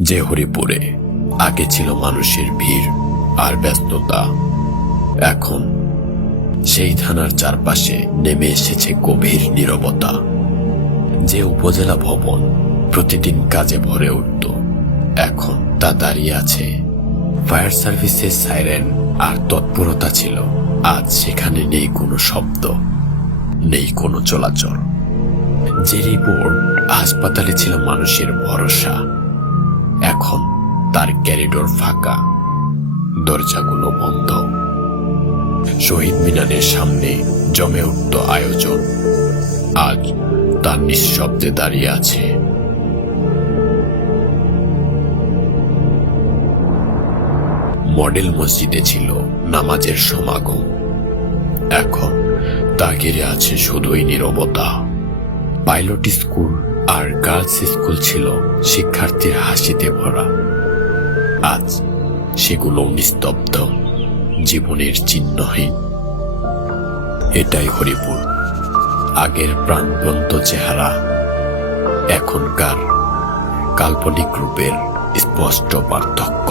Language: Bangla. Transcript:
যে হরিপুরে আগে ছিল মানুষের ভিড় আর ব্যস্ততা, এখন সেই থানার চারপাশে নেমে এসেছে গভীর নীরবতা। যে উপজেলা ভবন প্রতিদিন কাজে ভরে উঠত, এখন তা দাঁড়িয়ে আছে। ফায়ার সার্ভিসের সাইরেন আর তৎপরতা ছিল, আজ সেখানে নেই কোনো শব্দ, নেই কোনো চলাচল। যে রিপোর্ট হাসপাতালে ছিল মানুষের ভরসা, এখন তার ক্যারিডোর ফাঁকা, দরজাগুলো বন্ধ। শহীদ মিনারের সামনে জমে উঠত আয়োজন, আজ তার নিঃশব্দে দাঁড়িয়ে আছে। মডেল মসজিদে ছিল নামাজের সমাগম, এখন তা ঘিরে আছে শুধুই নীরবতা। পাইলট স্কুল আর গার্লস স্কুল ছিল শিক্ষার্থীর হাসিতে ভরা, আজ সেগুলো নিস্তব্ধ, জীবনের চিহ্নহীন। এটাই হরিপুর, আগের প্রাণবন্ত চেহারা, এখনকার কাল্পনিক রূপের স্পষ্ট পার্থক্য।